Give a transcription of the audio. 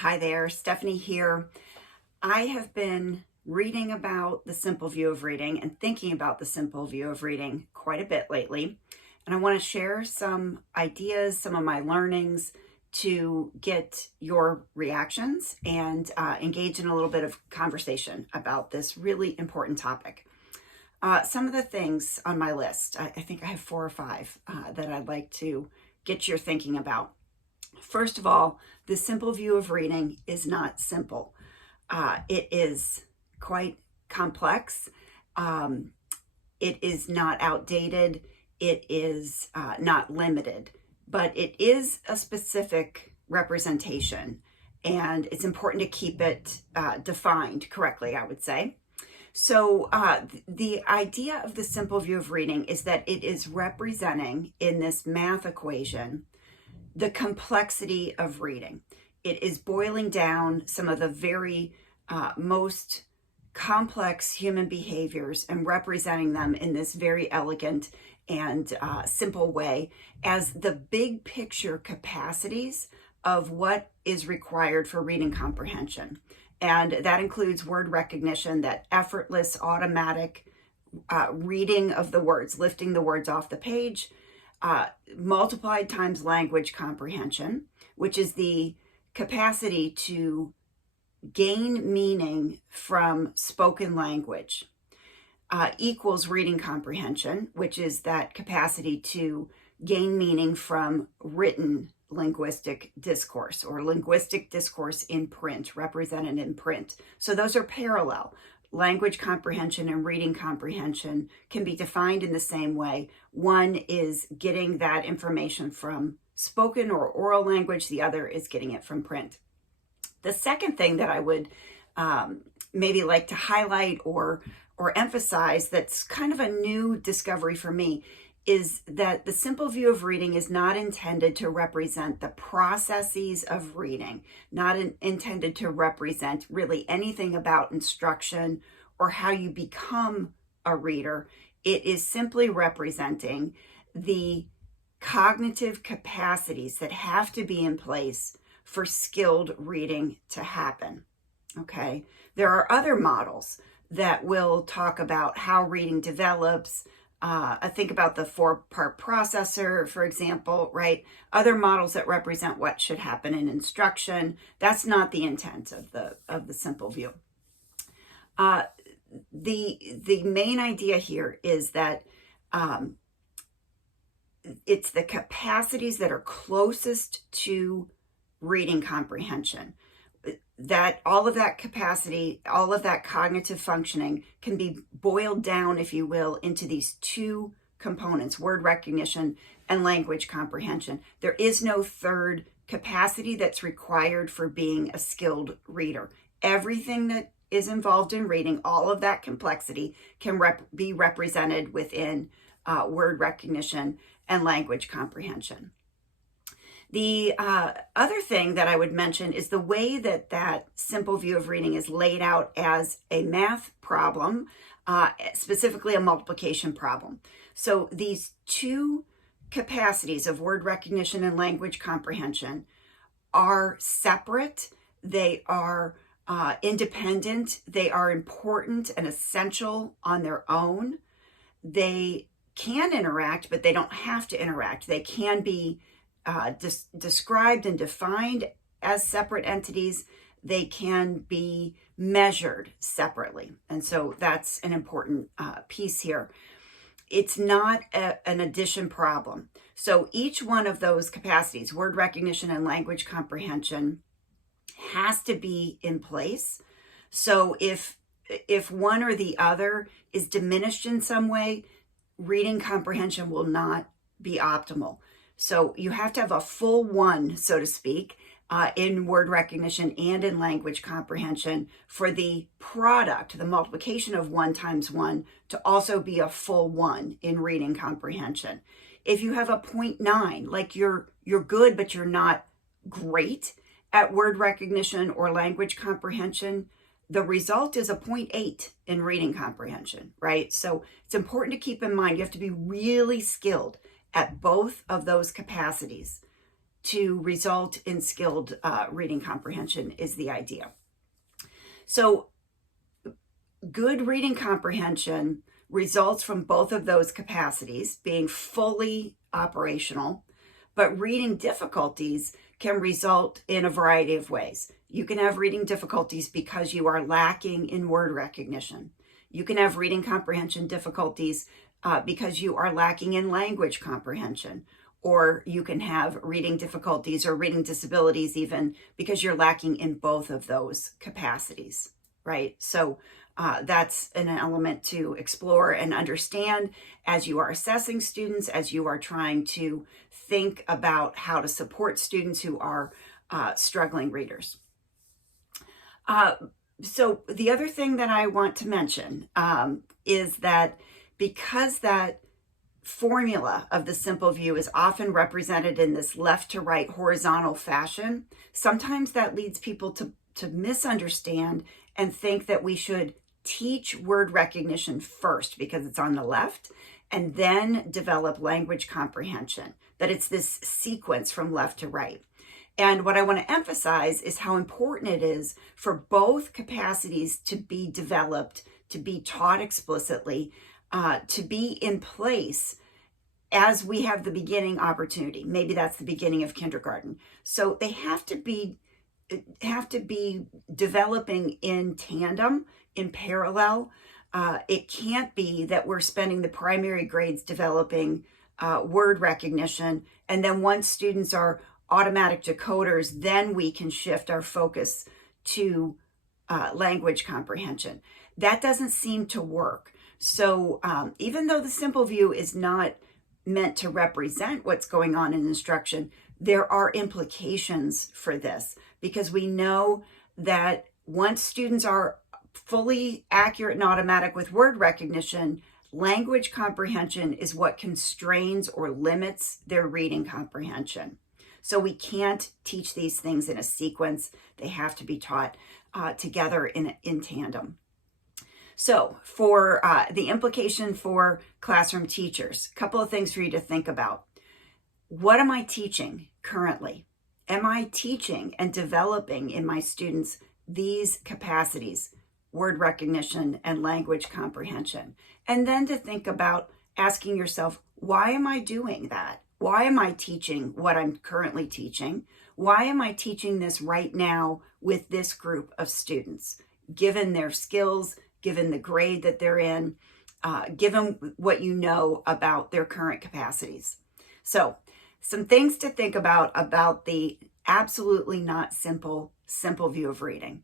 Hi there, Stephanie here. I have been reading about the simple view of reading and thinking about the simple view of reading quite a bit lately. And I want to share some ideas, some of my learnings to get your reactions and engage in a little bit of conversation about this really important topic. Some of the things on my list, I think I have 4 or 5 that I'd like to get your thinking about. First of all, the simple view of reading is not simple. It is quite complex. It is not outdated. It is not limited, but it is a specific representation, and it's important to keep it defined correctly, I would say. So the idea of the simple view of reading is that it is representing in this math equation the complexity of reading. It is boiling down some of the very most complex human behaviors and representing them in this very elegant and simple way as the big picture capacities of what is required for reading comprehension. And that includes word recognition, that effortless, automatic reading of the words, lifting the words off the page, multiplied times language comprehension, which is the capacity to gain meaning from spoken language, equals reading comprehension, which is that capacity to gain meaning from written linguistic discourse or linguistic discourse in print, represented in print. So those are parallel. Language comprehension and reading comprehension can be defined in the same way. One is getting that information from spoken or oral language. The other is getting it from print. The second thing that I would maybe like to highlight or emphasize that's kind of a new discovery for me is that the simple view of reading is not intended to represent the processes of reading, not intended to represent really anything about instruction or how you become a reader. It is simply representing the cognitive capacities that have to be in place for skilled reading to happen. Okay, there are other models that will talk about how reading develops. I think about the 4-part processor, for example, right? Other models that represent what should happen in instruction. That's not the intent of the simple view. The main idea here is that it's the capacities that are closest to reading comprehension. That all of that capacity, all of that cognitive functioning can be boiled down, if you will, into these 2 components, word recognition and language comprehension. There is no third capacity that's required for being a skilled reader. Everything that is involved in reading, all of that complexity can be represented within word recognition and language comprehension. The other thing that I would mention is the way that that simple view of reading is laid out as a math problem, specifically a multiplication problem. So these 2 capacities of word recognition and language comprehension are separate. They are independent. They are important and essential on their own. They can interact, but they don't have to interact. They can be described and defined as separate entities. They can be measured separately. And so that's an important piece here. It's not an addition problem. So each one of those capacities, word recognition and language comprehension, has to be in place. So if one or the other is diminished in some way, reading comprehension will not be optimal. So you have to have a full 1, so to speak, in word recognition and in language comprehension for the product, the multiplication of 1 times 1, to also be a full 1 in reading comprehension. If you have a 0.9, like you're good, but you're not great at word recognition or language comprehension, the result is a 0.8 in reading comprehension, right? So it's important to keep in mind you have to be really skilled at both of those capacities to result in skilled reading comprehension is the idea. So good reading comprehension results from both of those capacities being fully operational, but reading difficulties can result in a variety of ways. You can have reading difficulties because you are lacking in word recognition. You can have reading comprehension difficulties because you are lacking in language comprehension. Or you can have reading difficulties or reading disabilities even because you're lacking in both of those capacities, right? So that's an element to explore and understand as you are assessing students, as you are trying to think about how to support students who are struggling readers. So the other thing that I want to mention is that because that formula of the simple view is often represented in this left to right horizontal fashion, sometimes that leads people to misunderstand and think that we should teach word recognition first because it's on the left and then develop language comprehension, that it's this sequence from left to right. And what I want to emphasize is how important it is for both capacities to be developed, to be taught explicitly, to be in place as we have the beginning opportunity. Maybe that's the beginning of kindergarten. So they have to be developing in tandem, in parallel. It can't be that we're spending the primary grades developing word recognition, and then once students are automatic decoders, then we can shift our focus to language comprehension. That doesn't seem to work. So even though the simple view is not meant to represent what's going on in instruction, there are implications for this because we know that once students are fully accurate and automatic with word recognition, language comprehension is what constrains or limits their reading comprehension. So we can't teach these things in a sequence. They have to be taught together in tandem. So for the implication for classroom teachers, a couple of things for you to think about. What am I teaching currently? Am I teaching and developing in my students these capacities, word recognition and language comprehension? And then to think about asking yourself, why am I doing that? Why am I teaching what I'm currently teaching? Why am I teaching this right now with this group of students, given their skills, given the grade that they're in, given what you know about their current capacities? So some things to think about the absolutely not simple view of reading.